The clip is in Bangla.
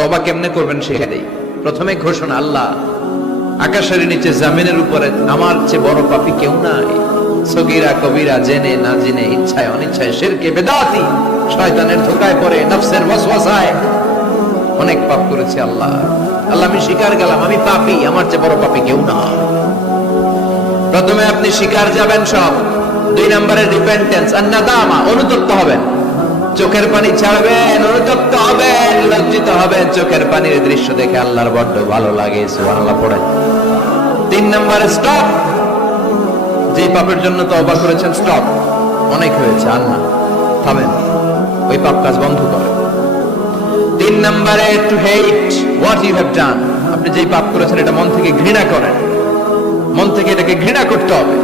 তওবা কেমনে করবেন সেটা দেই। প্রথমে ঘোষণা, আল্লাহ আকাশের নিচে জামিনের উপরে আমার চেয়ে বড় পাপী কেউ নাই। সগীরা কবিরা, জেনে না জেনে, ইচ্ছায় অনিচ্ছায়, শিরকে বেদাতি, শয়তানের ধোকায় পড়ে, নফসের ওয়াসওয়াসায় অনেক পাপ করেছি আল্লাহ। আল্লাহ আমি স্বীকার গেলাম আমি পাপী, আমার চেয়ে বড় পাপী কেউ না। প্রথমে আপনি স্বীকার যাবেন সব। 2 নম্বরে রিপেন্টেন্স, আন্নাদামা, অনুতপ্ত হবেন, চোখের পানি ছাড়বেন, অনুতপ্ত হবেন, লজ্জিত হবেন, চোখের পানির দৃশ্য দেখে আল্লাহর বড্ড ভালো লাগে, সুবহানাল্লাহ পড়েন। 3 নম্বরে স্টপ, যে পাপের জন্য তওবা করেছেন স্টপ, অনেক হয়েছে, আর না, থামেন, ওই পাপ কাজ বন্ধ করেন। 3 নম্বরে to hate what you have done, আপনি যেই পাপ করেছেন এটা মন থেকে ঘৃণা করেন, মন থেকে এটাকে ঘৃণা করতে হবে।